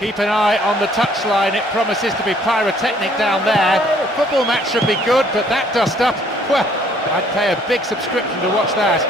Keep an eye on the touchline, it promises to be pyrotechnic down there. Football match should be good, but that dust-up, well, I'd pay a big subscription to watch that.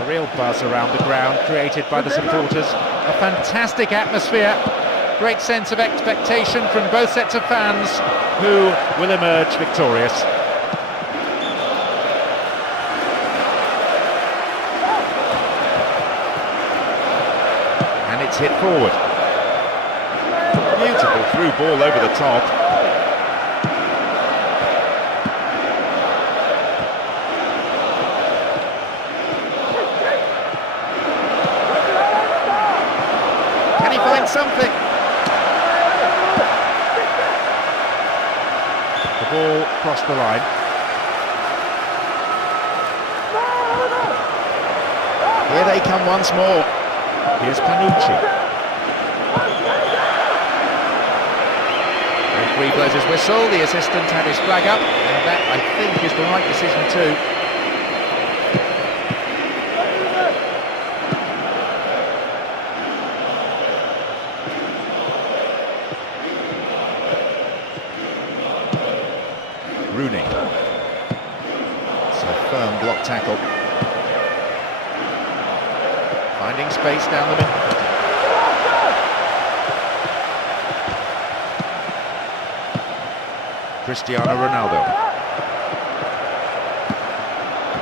A real buzz around the ground created by the supporters. A fantastic atmosphere, great sense of expectation from both sets of fans who will emerge victorious. It's hit forward. Beautiful through ball over the top. Can he find something? The ball crossed the line. Here they come once more. Here's Panucci. Referee blows his whistle, the assistant had his flag up, and that, I think, is the right decision too. Rooney. It's a firm block tackle. Finding space down the middle. Cristiano Ronaldo.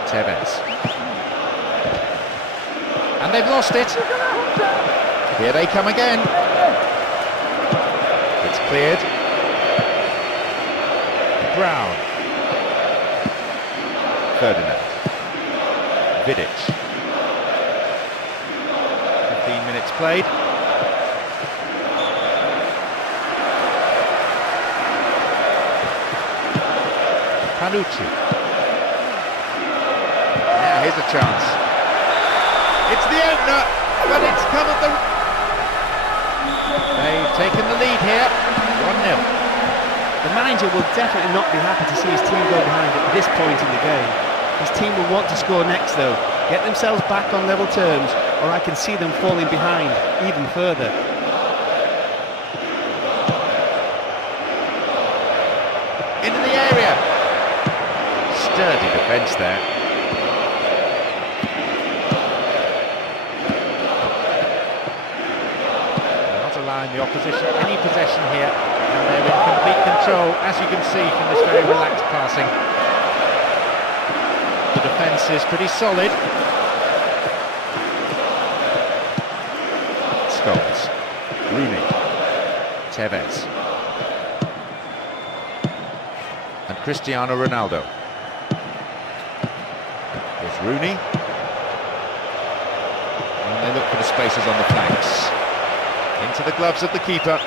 Tevez. And they've lost it. Here they come again. It's cleared. Brown. Ferdinand. Vidic. 15 minutes played. Panucci. Now here's a chance. It's the opener, but it's come at the... They've taken the lead here, 1-0. The manager will definitely not be happy to see his team go behind at this point in the game. His team will want to score next though, get themselves back on level terms, or I can see them falling behind even further. Into the area. Sturdy defence there. They're not allowing the opposition any possession here, and they're in complete control, as you can see from this very relaxed passing. The defence is pretty solid. Scholes, Rooney, Tevez, and Cristiano Ronaldo. Here's Rooney, and they look for the spaces on the flanks. Into the gloves of the keeper.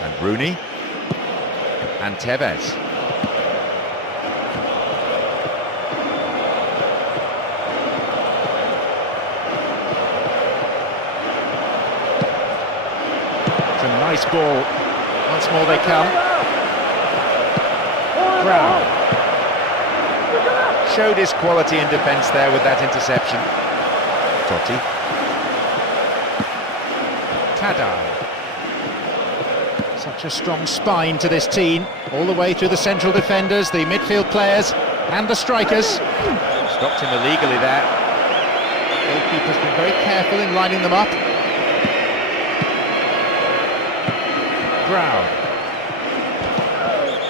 And Rooney, and Tevez. Nice ball. Once more they come. Brown. Showed his quality in defence there with that interception. Totti. Tadai. Such a strong spine to this team, all the way through the central defenders, the midfield players and the strikers. Stopped him illegally there. The goalkeeper's been very careful in lining them up. Brown.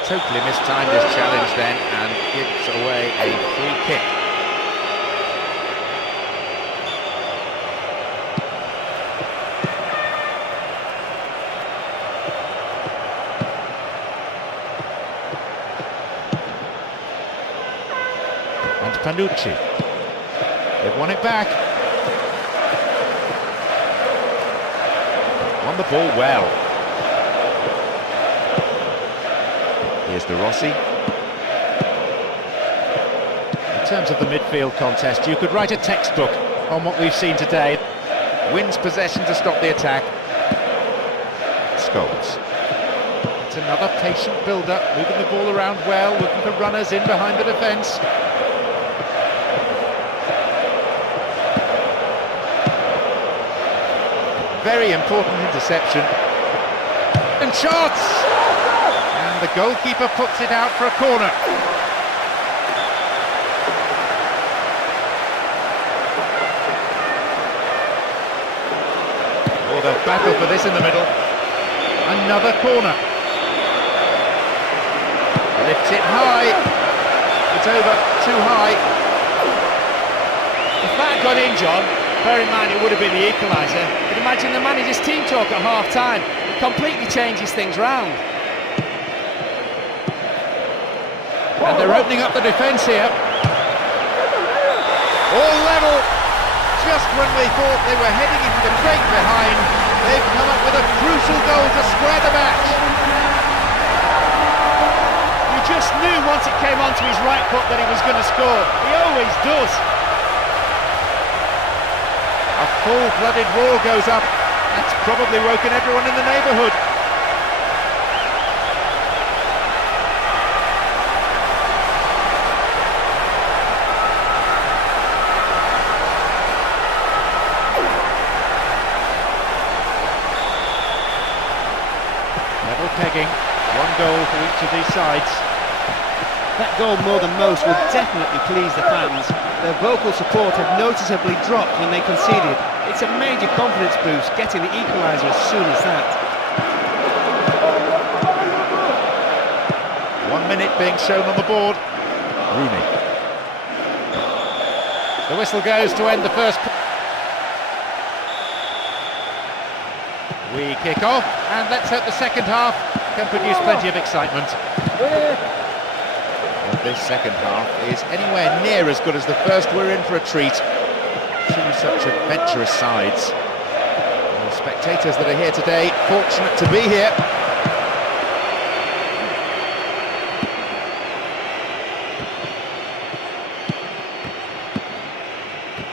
Totally mistimed his challenge then and gives away a free kick. And Panucci. They've won it back. Won the ball well. Here's De Rossi. In terms of the midfield contest, you could write a textbook on what we've seen today. Wins possession to stop the attack. Scholes. It's another patient build-up, moving the ball around well, looking for runners in behind the defence. Very important interception. And shots! And the goalkeeper puts it out for a corner. Oh, they'll battle for this in the middle. Another corner. Lifts it high. It's over, too high. If that had gone in, John, bear in mind it would have been the equaliser, but imagine the manager's team talk at half-time. It completely changes things round. And they're opening up the defence here. All level. Just when they thought they were heading into the break behind, they've come up with a crucial goal to square the match. You just knew once it came onto his right foot that he was going to score. He always does. A full-blooded roar goes up. That's probably woken everyone in the neighbourhood. Level pegging, one goal for each of these sides. That goal, more than most, will definitely please the fans. Their vocal support had noticeably dropped when they conceded. It's a major confidence boost getting the equaliser as soon as that. 1 minute being shown on the board. Rooney. The whistle goes to end the first. We kick off, and let's hope the second half can produce plenty of excitement. Well, this second half is anywhere near as good as the first. We're in for a treat. Two such adventurous sides. The spectators that are here today, fortunate to be here.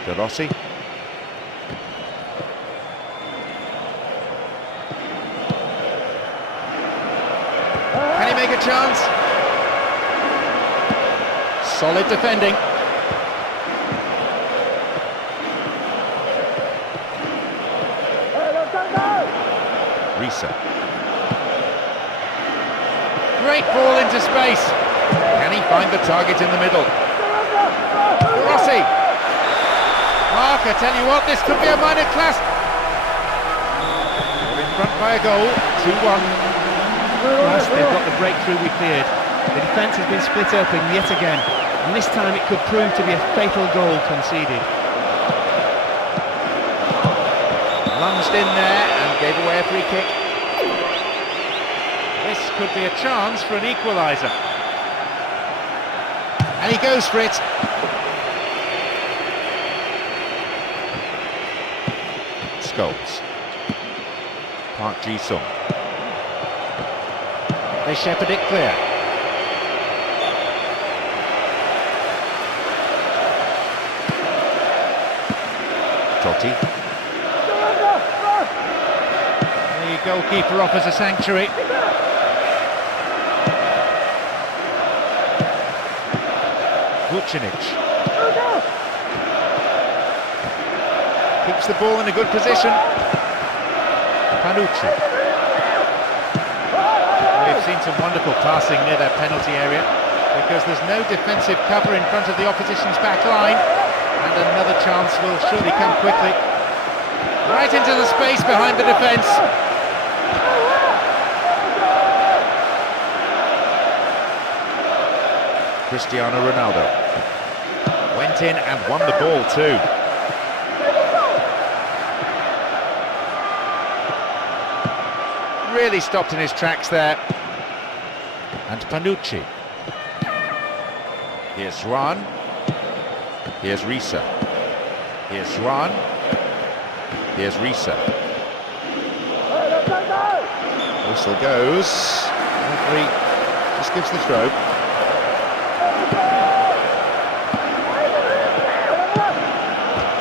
De Rossi. Can he make a chance? Solid defending. Risa. Great ball into space. Can he find the target in the middle? Rossi. Mark, I tell you what, this could be a minor class. We're in front by a goal, 2-1. Last, they've got the breakthrough we feared. The defence has been split open yet again, and this time it could prove to be a fatal goal conceded. Lunged in there and gave away a free kick. This could be a chance for an equaliser. And he goes for it. Scholes. Park Ji-sung. They shepherd it clear. Totti. The goalkeeper offers a sanctuary. Vucinic. Keeps the ball in a good position. Panucci. We've seen some wonderful passing near their penalty area because there's no defensive cover in front of the opposition's back line, and another chance will surely come quickly. Right into the space behind the defence. Cristiano Ronaldo went in and won the ball too. Really stopped in his tracks there. And Panucci. Here's Juan. Here's Risa. Here's Juan. Here's Risa. Whistle goes. Referee just gives the throw.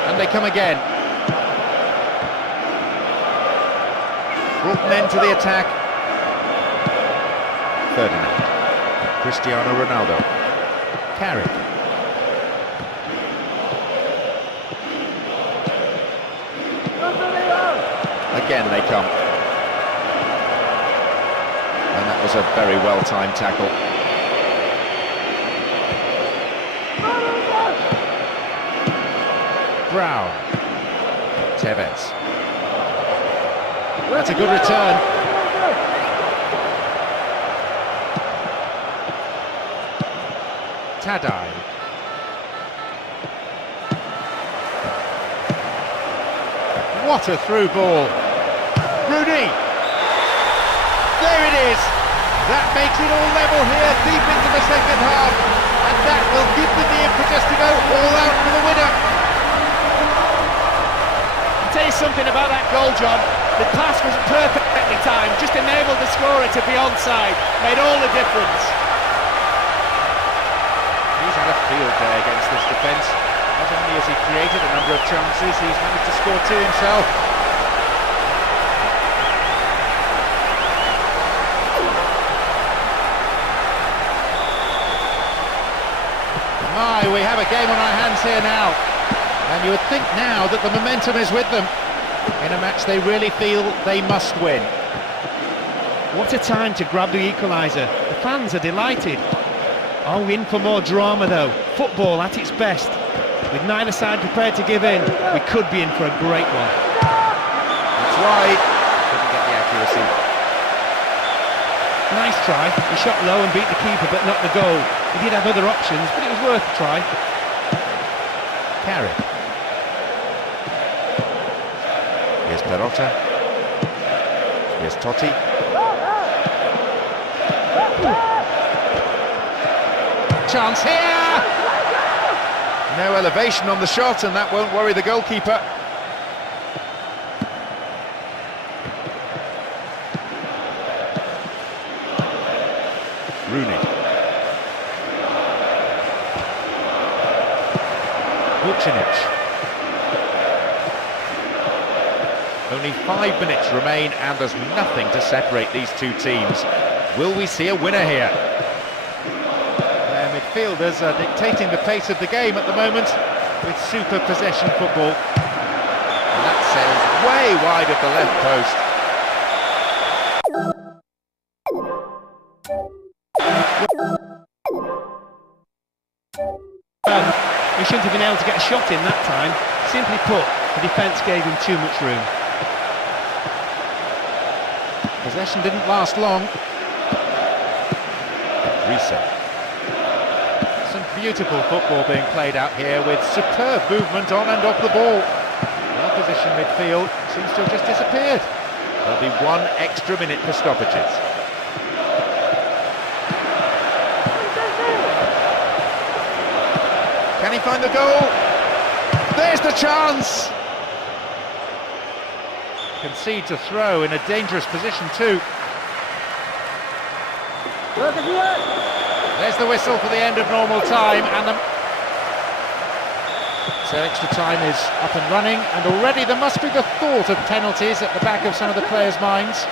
And they come again. Brought an end to the attack. Ferdinand. Cristiano Ronaldo. Carrick. Again they come. And that was a very well-timed tackle. Brown. Tevez. That's a good return. Tadai. What a through ball. Rooney. There it is. That makes it all level here, deep into the second half. And that will give them the impetus to go all out for the winner. I'll tell you something about that goal, John. The pass was perfectly timed, just enabled the scorer to be onside. Made all the difference. He's had a field day against this defence. Not only has he created a number of chances, he's managed to score two himself. My, we have a game on our hands here now. And you would think now that the momentum is with them in a match they really feel they must win. What a time to grab the equaliser. The fans are delighted. Are we in for more drama though? Football at its best. With neither side prepared to give in, we could be in for a great one. That's wide. Couldn't get the accuracy. Nice try. He shot low and beat the keeper, but not the goal. He did have other options, but it was worth a try. Carrick. Here's Perotta. Here's Totti. Chance here! No elevation on the shot, and that won't worry the goalkeeper. Rooney. Vucinic. Only 5 minutes remain and there's nothing to separate these two teams. Will we see a winner here? Their midfielders are dictating the pace of the game at the moment with super possession football. And that sails way wide of the left post. He shouldn't have been able to get a shot in that time. Simply put, the defence gave him too much room. Possession didn't last long. Reset. Some beautiful football being played out here with superb movement on and off the ball. The opposition midfield seems to have just disappeared. There'll be 1 extra minute for stoppages. Can he find the goal? There's the chance! Concedes a throw in a dangerous position too. There's the whistle for the end of normal time, and so extra time is up and running, and already there must be the thought of penalties at the back of some of the players' minds.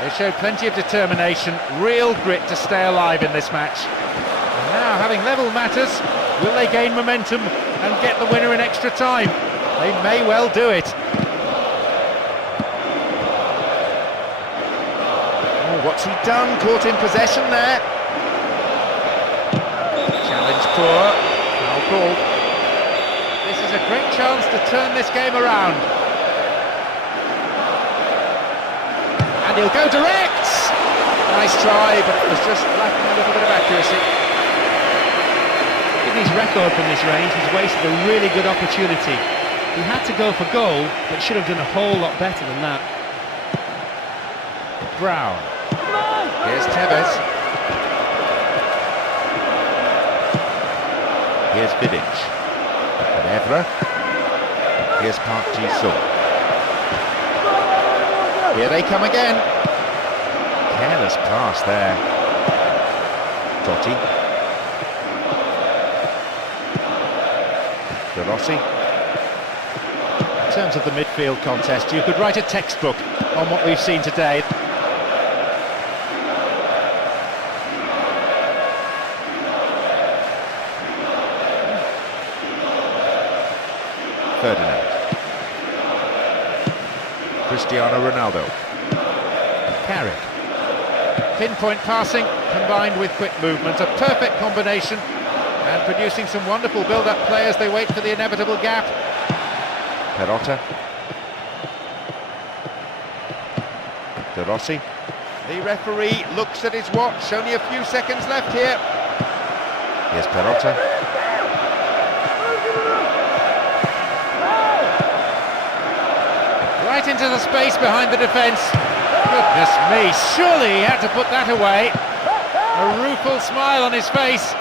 They showed plenty of determination, real grit to stay alive in this match. And now, having levelled matters, Will they gain momentum and get the winner in extra time? They may well do it. Oh, what's he done? Caught in possession there. Challenge poor. Foul call. This is a great chance to turn this game around. And he'll go direct! Nice try, but it was just lacking a little bit of accuracy. In his record from this range, he's wasted a really good opportunity. He had to go for goal, but should have done a whole lot better than that. Brown. Here's Tevez. Here's Vidic. Evra. Here's Park Ji-sung. Here they come again. Careless pass there. Totti. De Rossi. In terms of the midfield contest, you could write a textbook on what we've seen today. Ferdinand. Cristiano Ronaldo. Carrick. Pinpoint passing combined with quick movement, a perfect combination, and producing some wonderful build-up play as they wait for the inevitable gap. Perotta. De Rossi. The referee looks at his watch, only a few seconds left here. Here's Perotta. Right into the space behind the defence. Goodness me, surely he had to put that away. A rueful smile on his face.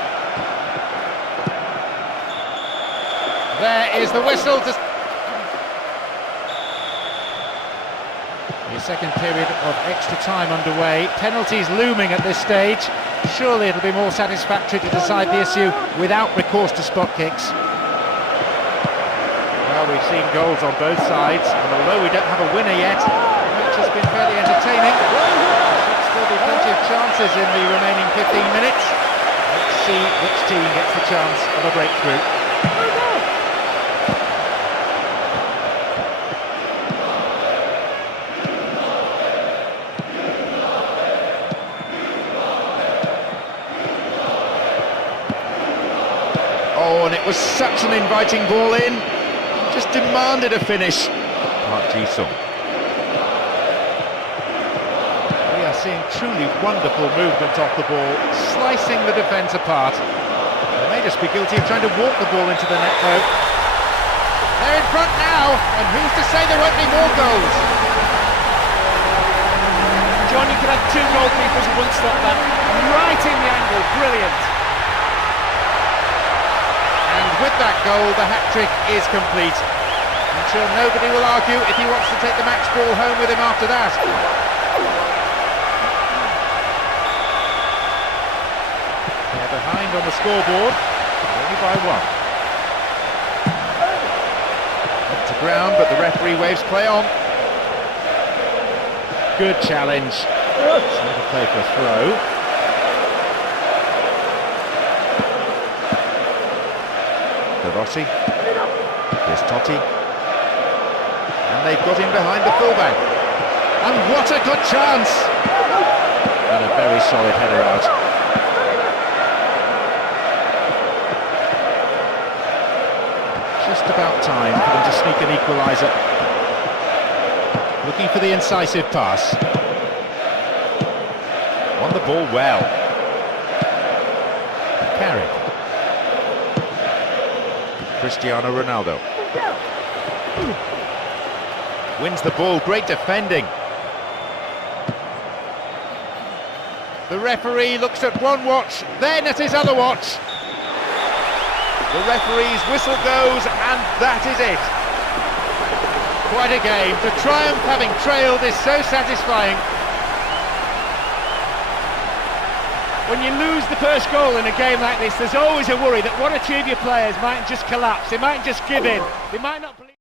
There is the whistle to... The second period of extra time underway. Penalties looming at this stage. Surely it'll be more satisfactory to decide the issue without recourse to spot kicks. Well, we've seen goals on both sides, and although we don't have a winner yet, the match has been fairly entertaining. There should still be plenty of chances in the remaining 15 minutes. Let's see which team gets the chance of a breakthrough. Oh, and it was such an inviting ball in. Just demanded a finish. Park Ji-sung. We are seeing truly wonderful movement off the ball, slicing the defence apart. They may just be guilty of trying to walk the ball into the net, though. They're in front now, and who's to say there won't be more goals? John, you could have two goalkeepers who wouldn't stop that. Right in the angle, brilliant. With that goal, the hat-trick is complete. I'm sure nobody will argue if he wants to take the match ball home with him after that. They're behind on the scoreboard, only by one. Up to ground, but the referee waves play on. Good challenge. It's not a play for a throw. De Rossi. Here's Totti. And they've got him behind the fullback. And what a good chance! And a very solid header out. Just about time for them to sneak an equaliser. Looking for the incisive pass. On the ball well. Carrick. Cristiano Ronaldo. Wins the ball, great defending. The referee looks at one watch, then at his other watch. The referee's whistle goes, and that is it. Quite a game. The triumph having trailed is so satisfying. When you lose the first goal in a game like this, there's always a worry that one or two of your players might just collapse, they might just give in, they might not believe